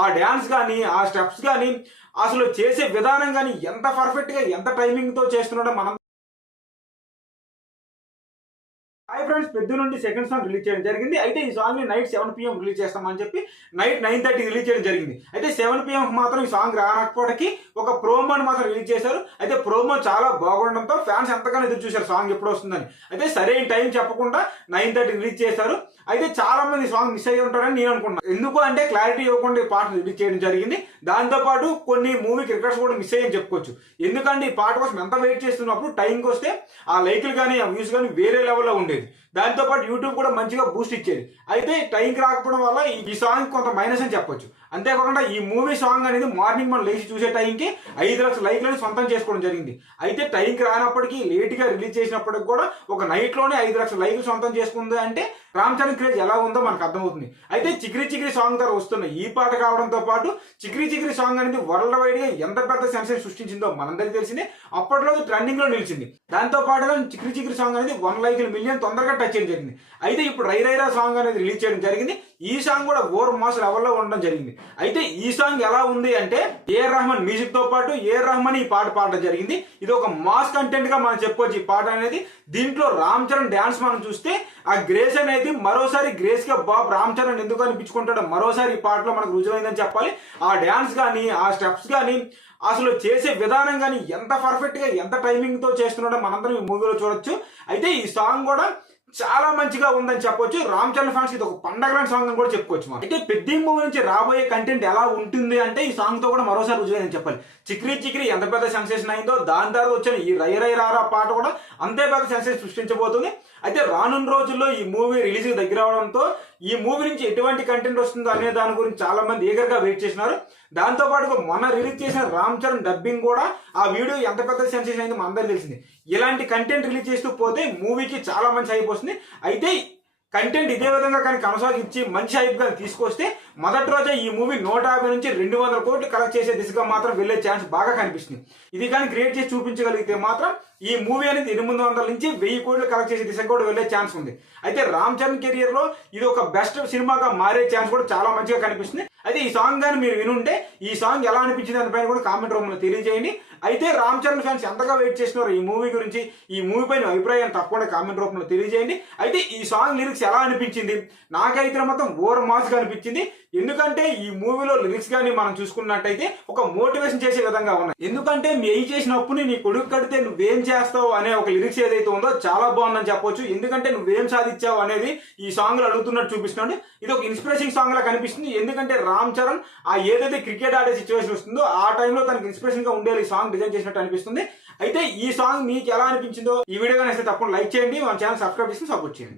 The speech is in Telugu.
ఆ డ్యాన్స్ కానీ ఆ స్టెప్స్ కానీ అసలు చేసే విధానం కానీ ఎంత పర్ఫెక్ట్గా ఎంత టైమింగ్తో చేస్తున్నాడో మనం. హాయ్ ఫ్రెండ్స్, పెద్ద నుండి సెకండ్ సాంగ్ రిలీజ్ చేయడం జరిగింది. అయితే ఈ సాంగ్ ని నైట్ 7 PM రిలీజ్ చేస్తామని చెప్పి నైట్ 9:30 రిలీజ్ చేయడం జరిగింది. అయితే 7 PM మాత్రం ఈ సాంగ్ రానప్పటికీ ఒక ప్రోమోని మాత్రం రిలీజ్ చేశారు. అయితే ప్రోమో చాలా బాగుండడంతో ఫ్యాన్స్ ఎంతగానో ఎదురు చూశారు సాంగ్ ఎప్పుడు వస్తుందని. అయితే సరైన టైం చెప్పకుండా 9:30 రిలీజ్ చేశారు. అయితే చాలా మంది సాంగ్ మిస్ అయ్యి ఉంటారని నేను అనుకున్నాను. ఎందుకు అంటే క్లారిటీ ఇవ్వకుండా ఈ పాట రిలీజ్ చేయడం జరిగింది. దాంతోపాటు కొన్ని మూవీ క్రికెట్స్ కూడా మిస్ అయ్యని చెప్పుకోవచ్చు. ఎందుకంటే ఈ పాట కోసం ఎంత వెయిట్ చేస్తున్నప్పుడు టైంకి వస్తే ఆ లైక్లు కానీ ఆ వ్యూస్ కానీ వేరే లెవెల్లో ఉండేది. దాంతోపాటు యూట్యూబ్ కూడా మంచిగా బూస్ట్ ఇచ్చేది. అయితే టైంకి రాకపోవడం వల్ల ఈ సాంగ్ కొంత మైనస్ అని చెప్పొచ్చు. అంతేకాకుండా ఈ మూవీ సాంగ్ అనేది మార్నింగ్ మనం లేచి చూసే టైంకి 5 లక్షల లైక్లను సొంతం చేసుకోవడం జరిగింది. అయితే టైంకి రానప్పటికీ లేట్గా రిలీజ్ చేసినప్పటికి కూడా ఒక నైట్లోనే 5 లక్షల లైక్లు సొంతం చేసుకుంది అంటే రామ్ చరణ్ క్రేజ్ ఎలా ఉందో మనకు అర్థమవుతుంది. అయితే చిక్రీ చిక్రీ సాంగ్ ద్వారా వస్తున్న ఈ పాట కావడంతో పాటు చిక్రీ చిక్రీ సాంగ్ అనేది వరల్డ్ వైడ్ గా ఎంత పెద్ద సెన్సేషన్ సృష్టించిందో మనందరికీ తెలిసిందే. అప్పట్లో ట్రెండింగ్ లో నిలిచింది. దాంతో పాటుగా చిక్రీ చిక్రీ సాంగ్ అనేది 1 మిలియన్ తొందరగా టచ్ చేయడం జరిగింది. అయితే ఇప్పుడు రై రైరా సాంగ్ అనేది రిలీజ్ చేయడం జరిగింది. ఈ సాంగ్ కూడా ఓవర్ మాస్ లెవెల్లో ఉండడం జరిగింది. అయితే ఈ సాంగ్ ఎలా ఉంది అంటే ఏఆర్ రెహమాన్ మ్యూజిక్ తో పాటు ఏఆర్ రెహమాన్ ఈ పాట పాడడం జరిగింది. ఇది ఒక మాస్ కంటెంట్ గా మనం చెప్పుకోవచ్చు ఈ పాట అనేది. దీంట్లో రామ్ చరణ్ డాన్స్ మనం చూస్తే ఆ గ్రేస్ అనేది మరోసారి గ్రేస్ గా బాబ్ రామ్ చరణ్ ఎందుకు అనిపించుకుంటాడో మరోసారి ఈ పాటలో మనకు రుజువైందని చెప్పాలి. ఆ డాన్స్ కానీ ఆ స్టెప్స్ కానీ అసలు చేసే విధానం కానీ ఎంత పర్ఫెక్ట్ గా ఎంత టైమింగ్ తో చేస్తున్నాడో మనందరం ఈ మూవీలో చూడొచ్చు. అయితే ఈ సాంగ్ కూడా చాలా మంచిగా ఉందని చెప్పొచ్చు. రామ్ చరణ్ ఫ్యాన్స్ ఇది ఒక పండగ సాంగ్ అని కూడా చెప్పుకోవచ్చు. అయితే పెద్ద మూవీ నుంచి రాబోయే కంటెంట్ ఎలా ఉంటుంది అంటే ఈ సాంగ్ తో కూడా మరోసారి రుజువైందని చెప్పాలి. చిక్రీ చిక్రీ ఎంత పెద్ద సెన్సేషన్ అయిందో దాని ద్వారా వచ్చిన ఈ రై రై రారా పాట కూడా అంతే పెద్ద సెన్సేషన్ సృష్టించబోతుంది. అయితే రానున్న రోజుల్లో ఈ మూవీ రిలీజ్ దగ్గర అవడంతో ఈ మూవీ నుంచి ఎటువంటి కంటెంట్ వస్తుందో అనే దాని గురించి చాలా మంది ఈగర్ గా వెయిట్ చేస్తున్నారు. దాంతో పాటు మొన్న రిలీజ్ చేసిన రామ్ చరణ్ డబ్బింగ్ కూడా ఆ వీడియో ఎంత పెద్ద సెన్సేషన్ అయిందో మనందరికీ తెలిసింది. ఇలాంటి కంటెంట్ రిలీజ్ చేస్తూ పోతే మూవీకి చాలా మంచి హైప్ వస్తుంది. అయితే కంటెంట్ ఇదే విధంగా కానీ కొనసాగించి మంచి హైప్ గా తీసుకొస్తే మొదటి రోజే ఈ మూవీ 150 నుంచి 200 కోట్లు కలెక్ట్ చేసే దిశగా మాత్రం వెళ్లే ఛాన్స్ బాగా కనిపిస్తుంది. ఇది కానీ క్రియేట్ చేసి చూపించగలిగితే మాత్రం ఈ మూవీ అనేది 800 నుంచి 1000 కోట్లు కలెక్ట్ చేసే దిశగా కూడా వెళ్లే ఛాన్స్ ఉంది. అయితే రామ్ చరణ్ కెరియర్ లో ఇది ఒక బెస్ట్ సినిమాగా మారే ఛాన్స్ కూడా చాలా మంచిగా కనిపిస్తుంది. అయితే ఈ సాంగ్ కానీ మీరు వినుంటే ఈ సాంగ్ ఎలా అనిపించింది దానిపైన కూడా కామెంట్ రూమ్ లో తెలియజేయండి. అయితే రామ్ చరణ్ ఫ్యాన్స్ ఎంతగా వెయిట్ చేస్తున్నారు ఈ మూవీ గురించి, ఈ మూవీ పైన అభిప్రాయాన్ని తప్పకుండా కామెంట్ రూపంలో తెలియజేయండి. అయితే ఈ సాంగ్ లిరిక్స్ ఎలా అనిపించింది? నాకైతే మొత్తం ఓవర్ మాస్ గా అనిపించింది. ఎందుకంటే ఈ మూవీలో లిరిక్స్ కానీ మనం చూసుకున్నట్టయితే ఒక మోటివేషన్ చేసే విధంగా ఉన్నాయి. ఎందుకంటే మీ చేసిన అప్పుని నీ కొడుకు కడితే నువ్వేం చేస్తావు అనే ఒక లిరిక్స్ ఏదైతే ఉందో చాలా బాగుందని చెప్పొచ్చు. ఎందుకంటే నువ్వేం సాధించావు అనేది ఈ సాంగ్ లో అడుగుతున్నట్టు చూపిస్తున్నాడు. ఇది ఒక ఇన్స్పిరేషన్ సాంగ్ లా కనిపిస్తుంది. ఎందుకంటే రామ్ చరణ్ ఆ ఏదైతే క్రికెట్ ఆడే సిచ్యువేషన్ వస్తుందో ఆ టైంలో తనకి ఇన్స్పిరేషన్ గా ఉండేది ఈ సాంగ్ డిజైన్ చేసినట్టు అనిపిస్తుంది. అయితే ఈ సాంగ్ మీకు ఎలా అనిపించిందో ఈ వీడియో కానీ తప్పకుండా లైక్ చేయండి, మన ఛానల్ సబ్స్క్రైబ్ చేసి సపోర్ట్ చేయండి.